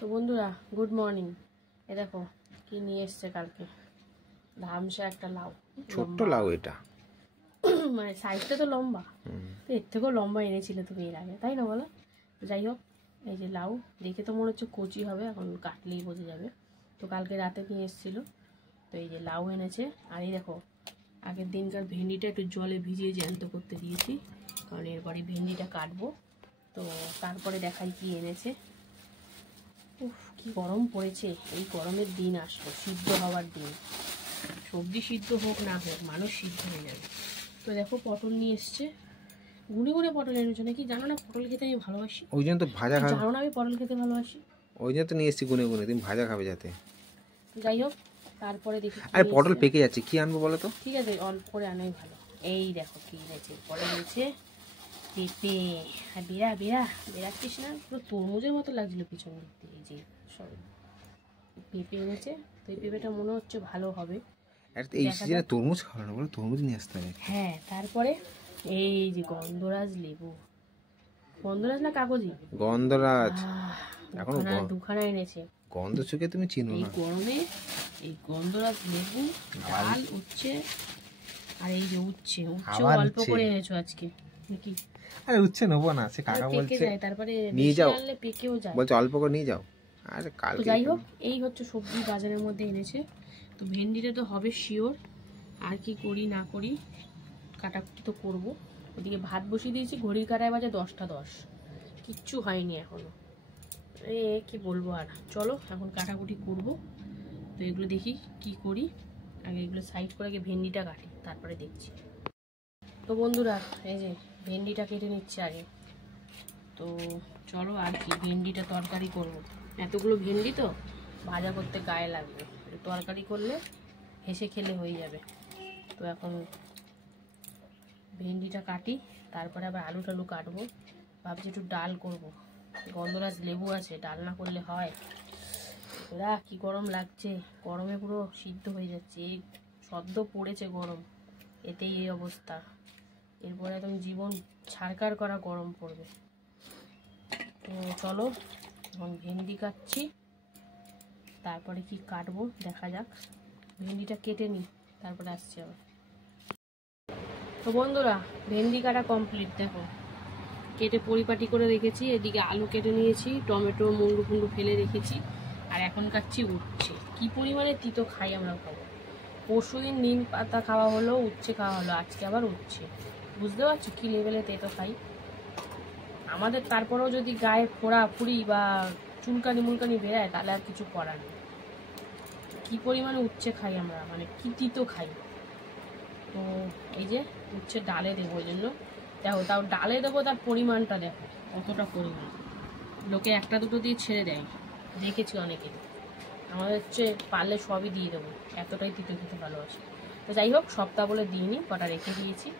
তো বন্ধুরা good morning. এ দেখো কি নিয়ে এসছে কালকে, ধামসা একটা লাউ, ছোট্ট লাউ। এটা মানে সাইজটা তো লম্বা, তো এর থেকেও লম্বা এনেছিলে তুমি এর আগে, তাই না বলো? যাই হোক, এই যে লাউ দেখে তো মনে হচ্ছে কচি হবে, এখন কাটলেই বোঝা যাবে। তো কালকে রাতে নিয়ে এসেছিলো, তো এই যে লাউ এনেছে। আর এই দেখো আগের দিনকার ভেন্ডিটা একটু জলে ভিজিয়ে জ্যান্ত করতে দিয়েছি, কারণ এরপরে ভেন্ডিটা কাটবো। তো তারপরে দেখাই কি এনেছে। উফ কি গরম পড়েছে, এই গরমের দিন আসলো, সিদ্ধ হওয়ার দিন। সবজি সিদ্ধ হোক না হোক, মানুষ সিদ্ধ হয়ে যাবে। তো দেখো পটল নিয়ে এসছে, গুনে গুনে পটল এনেছো নাকি? জানো না পটল খেতে আমি ভালোবাসি, ওই জন্য তো ভাজা খাবে। জানো না আমি পটল খেতে ভালোবাসি, ওই জন্য তো নিয়ে এসেছি গুনে গুনে, তুমি ভাজা খাবে যাতে। যাই হোক তারপরে দেখি। আরে পটল পেকে যাচ্ছে, কি আনবো বলো তো? ঠিক আছে অল্প করে আনাই ভালো। এই দেখো কি এনেছে, পটল এনেছে, পেঁপে, আর বেরাচ্ছিস না, পুরো তরমুজের মতো লাগছিল পিছন দিক দিয়ে। এই যে সব পেঁপে এনেছে, তো এই পেঁপেটা মনে হচ্ছে ভালো হবে। এই সিজনে তরমুজ খাওয়া না, বলো তরমুজ নিয়ে আসতে হবে। হ্যাঁ তারপরে এই যে গন্ধরাজ লেবু, গন্ধরাজ না কাগজি, গন্ধরাজ এখনো দুখানা এনেছে। গন্ধ শুকে তুমি চিনো এই না। গরমে এই গন্ধরাজ লেবু, ডাল, উচ্ছে, আর এই যে উচ্ছে অল্প করে এনেছো আজকে নাকি? আরে উচ্ছে নেবো না, সে কাকা বলছে তারপরে নিয়ে যাও, পেকেও যায়, বলছে অল্প করে নিয়ে যাও। আরে কালকে যাই হোক এই হচ্ছে সবজি বাজারের মধ্যে এনেছে। তো ভেন্ডিটা তো হবে শিওর, আর কি করি না করি কাটাকুটি তো করবো। ওদিকে ভাত বসিয়ে দিয়েছি, ঘড়ির কাটায় বাজে 10টা 10, কিচ্ছু হয়নি এখনো। কি বলবো আর, চলো এখন কাটাকুটি করবো। তো এগুলো দেখি কি করি, আগে এগুলো সাইড করে আগে ভেন্ডিটা কাটি, তারপরে দেখছি। তো বন্ধুরা এই যে ভেন্ডিটা কেটে নিচ্ছে আগে। তো চলো আর কি, ভেন্ডিটা তরকারি করব। এতগুলো ভেন্ডি তো ভাজা করতে গায়ে লাগবে, তরকারি করলে হেসে খেলে হয়ে যাবে। তো এখন ভেন্ডিটা কাটি, তারপরে আবার আলু টালু কাটবো। ভাবছি একটু ডাল করব, গন্ধরাজ লেবু আছে, ডাল না করলে হয়? ওরা কি গরম লাগছে, গরমে পুরো সিদ্ধ হয়ে যাচ্ছে, এই সদ্য পড়েছে গরম, এতেই এই অবস্থা। এরপরে একদম জীবন ছাড়কার করা গরম পড়বে। তো চলো এখন ভেন্ডি কাটছি, তারপরে কি কাটবো দেখা যাক। ভেন্ডিটা কেটে নিই, তারপরে আসছি আবার। তো বন্ধুরা ভেন্ডি কাটা কমপ্লিট, দেখো কেটে পরিপাটি করে রেখেছি। এদিকে আলু কেটে নিয়েছি, টমেটো মুন্ডু ফুন্ডু ফেলে রেখেছি, আর এখন কাটছি উচ্ছে। কি পরিমাণে তিতো খাই আমরা, খাবো। পরশুদিন নিম পাতা খাওয়া হলো, উচ্ছে খাওয়া হলো, আজকে আবার উচ্ছে। বুঝতে পারছো কি লেভেলে তেতো খাই আমাদের। তারপরেও যদি গায়ে ফোড়া ফুড়ি বা চুলকানি মুলকানি বেরায়, তাহলে আর কিছু করার নেই। কি পরিমাণে উচ্ছে খাই আমরা, মানে কি তিতো খাই। তো এই যে উচ্ছে ডালে দেবো, ওই জন্য দেখো, তাও ডালে দেবো, তার পরিমাণটা দেখো কতটা পরিমাণ। লোকে একটা দুটো দিয়ে ছেড়ে দেয়, দেখেছি অনেকে। আমাদের হচ্ছে পারলে সবই দিয়ে দেবো, এতটাই তিতো খেতে ভালোবাসি। তো যাই হোক সপ্তাহ বলে দিইনি, কটা রেখে দিয়েছি।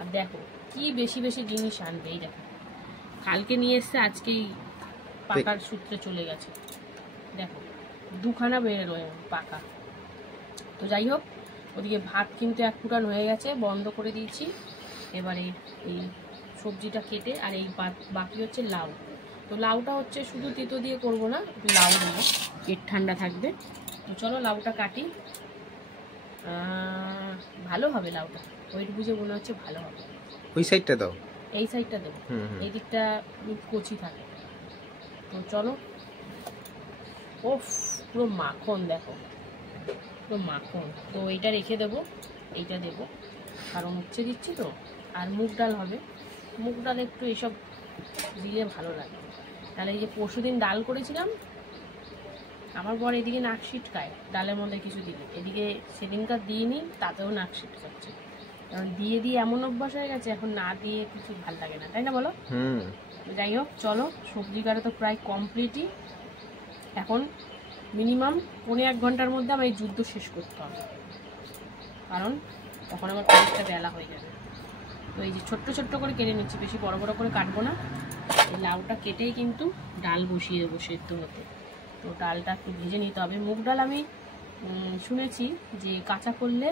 আর দেখো কি বেশি বেশি জিনিস আনবে, এই দেখো কালকে নিয়ে এসছে, আজকেই পাকার সূত্রে চলে গেছে। দেখো দুখানা বেরোলো পাকা। তো যাই হোক ওদিকে ভাত কিন্তু 1 ফুটান হয়ে গেছে, বন্ধ করে দিয়েছি। এবারে এই সবজিটা কেটে, আর এই বাকি হচ্ছে লাউ। তো লাউটা হচ্ছে শুধু তিতো দিয়ে করবো না, একটু লাউ দেবো, পেট ঠান্ডা থাকবে। তো চলো লাউটা কাটি, ভালো হবে লাউটা, ওইট বুঝে মনে হচ্ছে ভালো হবে। ওই সাইডটা দাও, এই সাইডটা দেবো, এই দিকটা কচি থাকে। তো চলো, ও পুরো মাখন, দেখো পুরো মাখন। তো এইটা রেখে দেবো, এইটা দেবো, কারণ উচ্ছে দিচ্ছি তো। আর মুগ ডাল হবে, মুগ ডাল একটু এসব দিলে ভালো লাগে। তাহলে এই যে পরশুদিন ডাল করেছিলাম, আমার বর এদিকে নাক ছিটকায় ডালের মধ্যে কিছু দিলে, এদিকে সেদিনকার দিইনি, তাতেও নাক ছিটকাচ্ছে। কারণ দিয়ে দিয়ে এমন অভ্যাস হয়ে গেছে, এখন না দিয়ে কিছু ভালো লাগে না, তাই না বলো? যাই হোক চলো, সবজি কাটা তো প্রায় কমপ্লিটই। এখন মিনিমাম 1.5 ঘন্টার মধ্যে আমার এই যুদ্ধ শেষ করতে হবে, কারণ তখন আমার অনেকটা বেলা হয়ে যাবে। তো এই যে ছোট্ট ছোট্ট করে কেটে নিচ্ছি, বেশি বড় বড় করে কাটবো না। এই লাউটা কেটেই কিন্তু ডাল বসিয়ে দেবো সেদ্ধ হতে। তো ডালটা একটু ভেজে নিতে হবে। মুগ ডাল আমি শুনেছি যে কাঁচা করলে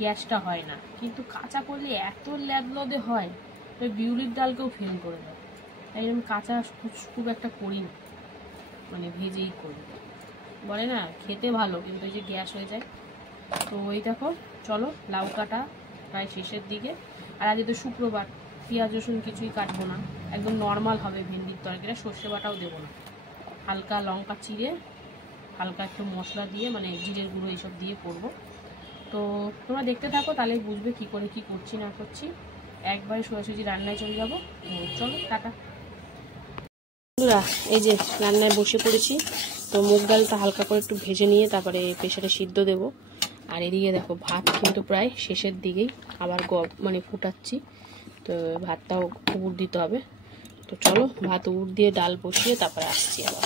গ্যাসটা হয় না, কিন্তু কাঁচা করলে এত ল্যাদলদে হয়, ওই বিউলির ডালকেও ফেল করে দেয়। তাই আমি কাঁচা খুব একটা করি না। মানে ভেজেই করি, বলে না খেতে ভালো কিন্তু এই যে গ্যাস হয়ে যায়। তো ওই দেখো চলো লাউ কাটা প্রায় শেষের দিকে। আর আজ তো শুক্রবার, পেঁয়াজ রসুন কিছুই কাটবো না, একদম নর্মাল হবে ভেন্ডির তরকারিটা, সর্ষে বাটাও দেবো না, হালকা লঙ্কা চিড়ে হালকা একটু মশলা দিয়ে মানে জিরের গুঁড়ো এইসব দিয়ে করবো। তো তোমরা দেখতে থাকো, তাহলেই বুঝবে কি করে কি করছি না করছি। একবারে সোজাসুজি রান্নায় চলে যাবো। চলো টাটা বন্ধুরা, এই যে রান্নায় বসে পড়েছি। তো মুগ ডালটা হালকা করে একটু ভেজে নিয়ে তারপরে প্রেসারে সিদ্ধ দেব। আর এদিকে দেখো ভাত কিন্তু প্রায় শেষের দিকেই, আবার মানে ফুটাচ্ছি। তো ভাতটাও উড় দিতে হবে। তো চলো ভাত উড় দিয়ে ডাল বসিয়ে তারপরে আসছি আবার।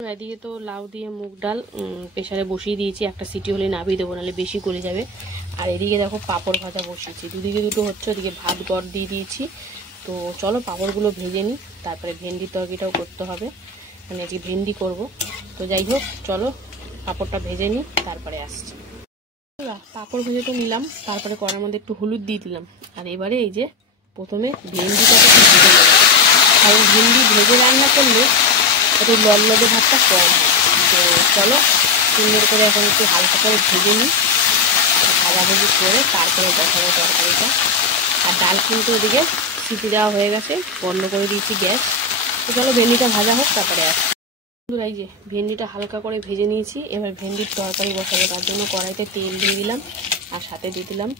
এদিকে তো লাউ দিয়ে মুগ ডাল প্রেসারে বসিয়ে দিয়েছি, একটা সিটি হলে নামিয়ে দেবো, নাহলে বেশি গলে যাবে। আর এদিকে দেখো পাঁপড় ভাজা বসিয়েছি, দুদিকে দুটো হচ্ছে, ওদিকে ভাত গড় দিয়ে দিয়েছি। তো চলো পাঁপড়গুলো ভেজে নিই, তারপরে ভেন্ডির তরকারিটাও করতে হবে, মানে আজকে ভেন্ডি করব। তো যাই হোক চলো পাঁপড়টা ভেজে নিই, তারপরে আসছি। পাঁপড় ভেজে তো নিলাম, তারপরে কড়ার মধ্যে একটু হলুদ দিয়ে দিলাম। আর এবারে এই যে প্রথমে ভেন্ডিটাকে একটু ভেজে নেব, কারণ ভেন্ডি ভেজে রান্না করলে একটু লদলদে ভাতটা কম হয়। তো চলো সুন্দর করে এখন একটু হালকা করে ভেজে নিই, ভাজাভুজি করে তারপরে বসাবো তরকারিটা। আর ডাল কিন্তু ওদিকে সিটি দেওয়া হয়ে গেছে, বন্ধ করে দিয়েছি গ্যাস। তো চলো ভেন্ডিটা ভাজা হোক, তারপরে আসি। এই যে ভেন্ডিটা হালকা করে ভেজে নিয়েছি, এবার ভেন্ডির তরকারি বসাবো। তার জন্য কড়াইতে তেল দিয়ে দিলাম, আর সাথে দিয়ে দিলাম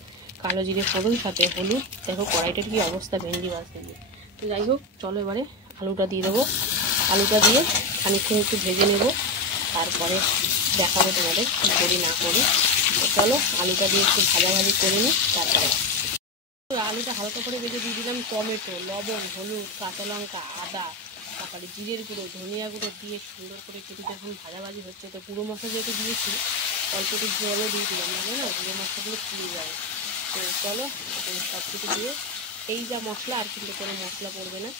কালো জিরে ফোড়ন, সাথে হলুদ। দেখো কড়াইটার কি অবস্থা ভেন্ডি ভাজতে গিয়ে। তো যাই হোক চলো এবারে আলুটা দিয়ে দেবো, আলুটা দিয়ে খানিকক্ষণ একটু ভেজে নেব, তারপরে দেখাবো তোমাদের কী করি না করি। তো চলো আলুটা দিয়ে একটু ভাজাভাজি করে নিই, তারপরে আলুটা হালকা করে ভেজে দিয়ে দিলাম টমেটো, লবণ, হলুদ, কাঁচা লঙ্কা, আদা, তারপরে জিরের গুঁড়ো, ধনিয়া গুঁড়ো দিয়ে সুন্দর করে একটু যখন ভাজাভাজি হচ্ছে। তো গুঁড়ো মশলা যেহেতু দিয়েছি, অল্প একটু জলও দিয়ে দিলাম, মানে না গুঁড়ো মশলাগুলো ফুলে যাবে। তো চলো সব কিছু দিয়ে এই যা মশলা, আর কিন্তু কোনো মশলা পড়বে না।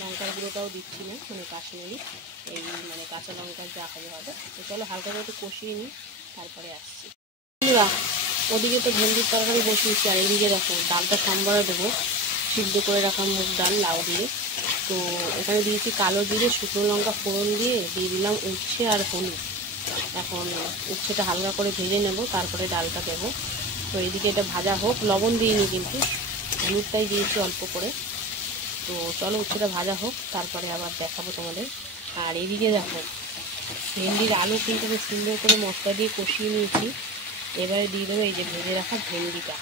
লঙ্কার গুঁড়োটাও দিচ্ছি না, মানে কাশ্মীরি, এই মানে কাঁচা লঙ্কার যা হবে হবে। তো চলো হালকা করে একটু কষিয়ে নিই, তারপরে আসছি। ওদিকে তো ভেন্ডির তরকারি বসিয়েছি, আর এদিকে দেখো ডালটা সম্বরা দেবো, সিদ্ধ করে রাখা মুগ ডাল লাউ দিয়ে। তো এখানে দিয়েছি কালো জিরে, শুকনো লঙ্কা ফোড়ন দিয়ে দিলাম উচ্ছে আর হলুদ। এখন উচ্ছেটা হালকা করে ভেজে নেব, তারপরে ডালটা দেবো। তো এদিকে এটা ভাজা হোক, লবণ দিইনি কিন্তু হলুদটাই দিয়েছি অল্প করে। তো চলো উচ্ছেটা ভাজা হোক, তারপরে আবার দেখাবো তোমাদের। আর এদিকে দেখো ভেন্ডির আলু কিন্তু খুব সুন্দর করে মশলা দিয়ে কষিয়ে নিয়েছি। এবারে দিয়ে দেবো এই যে ভেজে রাখা ভেন্ডিটা।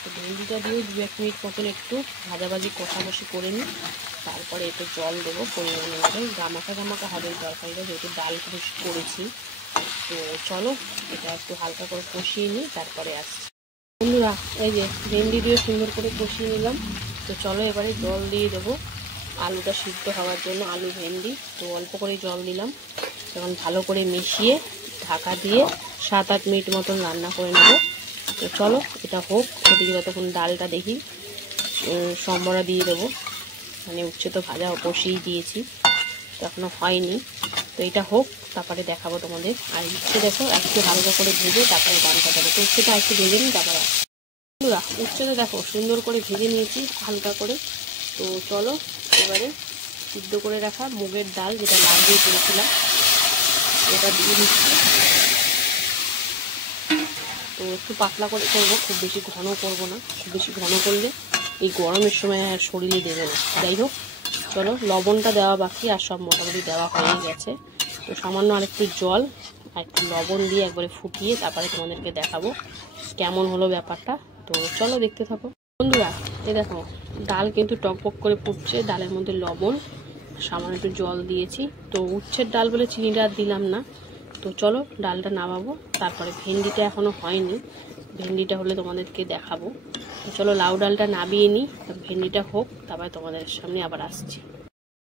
তো ভেন্ডিটা দিয়েও 2-1 মিনিট মতন একটু ভাজাভাজি কষাকষি করে নিই, তারপরে একটু জল দেবো পরিমাণে মতো। গামাখা গামাখা হবে এই তরকারিটা, যেহেতু ডাল করেছি। তো চলো এটা একটু হালকা করে কষিয়ে নিই, তারপরে আসছি। বন্ধুরা এই যে ভেন্ডি দিয়ে সুন্দর করে কষিয়ে নিলাম। তো চলো এবারে জল দিয়ে দেবো আলুটা সিদ্ধ হওয়ার জন্য, আলু ভেন্ডি। তো অল্প করে জল দিলাম, এখন ভালো করে মিশিয়ে ঢাকা দিয়ে 7-8 মিনিট মতন রান্না করে নেব। তো চলো এটা হোক, এদিকে ততক্ষণ ডালটা দেখি সম্বরা দিয়ে দেবো, মানে উচ্ছে তো ভাজা কষিয়ে দিয়েছি, তো এখনও হয়নি। তো এটা হোক, তারপরে দেখাবো তোমাদের। আর উচ্ছে দেখো একটু হালকা করে ভেজে তারপরে ডালটা দেবো। তো উচ্ছেটা একটু ভেজে নিই, তারপরে বন্ধুরা উচ্ছেটা দেখো সুন্দর করে ভেজে নিয়েছি হালকা করে। তো চলো এবারে সিদ্ধ করে রাখা মুগের ডাল, যেটা লাউ দিয়ে করেছিলাম, এটা দিয়ে দিচ্ছি। তো একটু পাতলা করে করবো, খুব বেশি ঘন করব না, খুব বেশি ঘন করলে এই গরমের সময় আর শরীরে দেবে না। যাই হোক চলো লবণটা দেওয়া বাকি, আর সব মোটামুটি দেওয়া হয়ে গেছে। তো সামান্য আরেকটু জল আর একটু লবণ দিয়ে একবারে ফুটিয়ে তারপরে তোমাদেরকে দেখাবো কেমন হলো ব্যাপারটা। তো চলো দেখতে থাকো বন্ধুরা। এই দেখো ডাল কিন্তু টকবক করে ফুটছে, ডালের মধ্যে লবণ সামান্য একটু জল দিয়েছি। তো উচ্ছের ডাল বলে চিনিটা আর দিলাম না। তো চলো ডালটা নামাবো, তারপরে ভেন্ডিটা এখনও হয়নি, ভেন্ডিটা হলে তোমাদেরকে দেখাবো। তো চলো লাউ ডালটা নামিয়ে নিই, ভেন্ডিটা হোক, তারপরে তোমাদের সামনে আবার আসছি।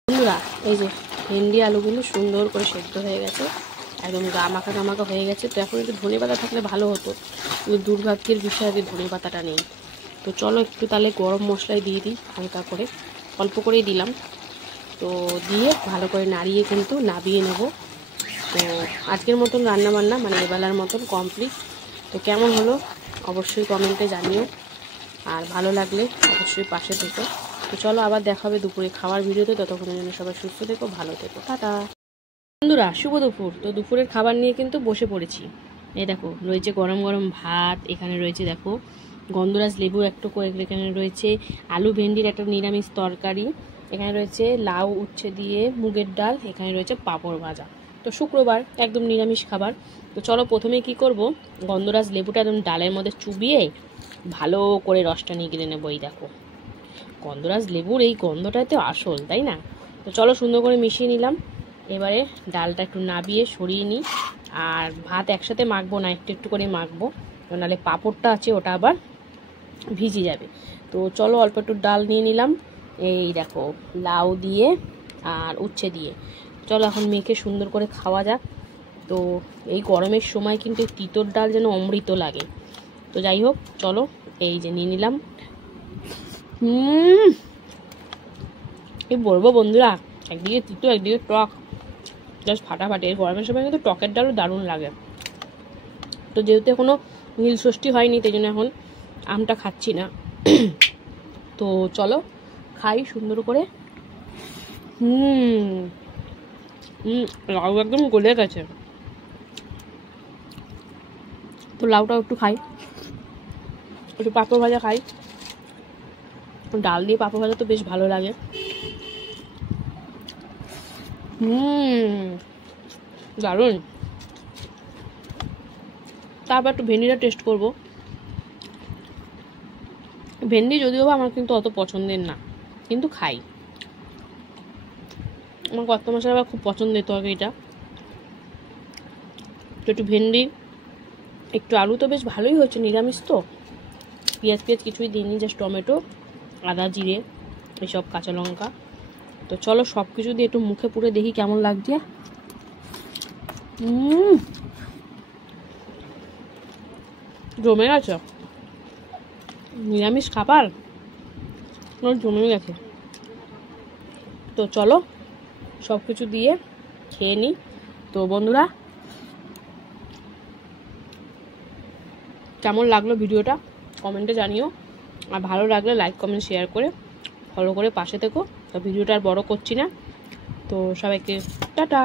বন্ধুরা এই যে ভেন্ডি আলুগুলো সুন্দর করে সেদ্ধ হয়ে গেছে, একদম গামাখা গামাখা হয়ে গেছে। তো এখন একটু ধনে পাতা থাকলে ভালো হতো, কিন্তু দুর্ভাগ্যের বিষয় আগে ধনে পাতাটা নেই। তো চলো একটু তাহলে গরম মশলাই দিয়ে দিই হালকা করে, অল্প করেই দিলাম। তো দিয়ে ভালো করে নাড়িয়ে কিন্তু নামিয়ে নেব। তো আজকের মতন রান্নাবান্না মানে এবেলার মতন কমপ্লিট। তো কেমন হলো অবশ্যই কমেন্টে জানিও, আর ভালো লাগলে অবশ্যই পাশে থেকো। তো চলো আবার দেখা হবে দুপুরে খাওয়ার ভিডিওতে, ততক্ষণের জন্য সবাই সুস্থ থেকো, ভালো থেকো, টাটা। বন্ধুরা শুভ দুপুর। তো দুপুরের খাবার নিয়ে কিন্তু বসে পড়েছি। এই দেখো রয়েছে গরম গরম ভাত, এখানে রয়েছে দেখো গন্ধরাজ লেবু একটু করে, এখানে রয়েছে আলু ভেন্ডির একটা নিরামিষ তরকারি, এখানে রয়েছে লাউ উচ্ছে দিয়ে মুগের ডাল, এখানে রয়েছে পাঁপড় ভাজা। তো শুক্রবার একদম নিরামিষ খাবার। তো চলো প্রথমে কি করব, গন্ধরাজ লেবুটা একদম ডালের মধ্যে চুবিয়ে ভালো করে রসটা নিগড়ে নেবো। এই দেখো গন্ধরাজ লেবুর এই গন্ধটাই তো আসল, তাই না? তো চলো সুন্দর করে মিশিয়ে নিলাম। এবারে ডালটা একটু নাবিয়ে সরিয়ে নিই। আর ভাত একসাথে মাখবো না, একটু একটু করে মাখবো, নাহলে পাঁপড়টা আছে ওটা আবার ভিজে যাবে। তো চলো অল্প একটু ডাল নিয়ে নিলাম, এই দেখো লাউ দিয়ে আর উচ্ছে দিয়ে। চলো এখন মেখে সুন্দর করে খাওয়া যাক। তো এই গরমের সময় কিন্তু তিতর ডাল যেন অমৃত লাগে। তো যাই হোক চলো, এই যে নিয়ে নিলাম। কি বলবো বন্ধুরা, একদিকে তিতো একদিকে টক, জাস্ট ফাটাফাটি। এই গরমের সময় কিন্তু টকের ডালও দারুণ লাগে। তো যেহেতু এখনো নীল ষষ্ঠী হয়নি, তাই জন্য এখন আমটা খাচ্ছি না। তো চলো খাই সুন্দর করে। লাউ একদম গলে গেছে। তো লাউটাও একটু খাই, একটু পাঁপড় ভাজা খাই। ডাল দিয়ে পাঁপড় ভাজা তো বেশ ভালো লাগে। দারুণ। তারপর একটু ভেন্ডিটা টেস্ট করব। ভেন্ডি যদিও আমার কিন্তু অত পছন্দের না, কিন্তু খাই। আমার কত মাসের আবার খুব পছন্দের তরকারিটা। তো একটু ভেন্ডি একটু আলু তো বেশ ভালোই হয়েছে, নিরামিষ তো। পেঁয়াজ কিছুই দিইনি, জাস্ট টমেটো আদা জিরে এসব কাঁচা লঙ্কা। তো চলো সব কিছু দিয়ে একটু মুখে পুরে দেখি কেমন লাগছে। জমে গেছে, নিরামিষ খাবার জমে গেছে। তো চলো সব কিছু দিয়ে খেয়ে নিই। তো বন্ধুরা কেমন লাগলো ভিডিওটা কমেন্টে জানিও, আর ভালো লাগলে লাইক কমেন্ট শেয়ার করে ফলো করে পাশে থেকো। তো ভিডিওটা আর বড় করছি না। তো সবাইকে টাটা।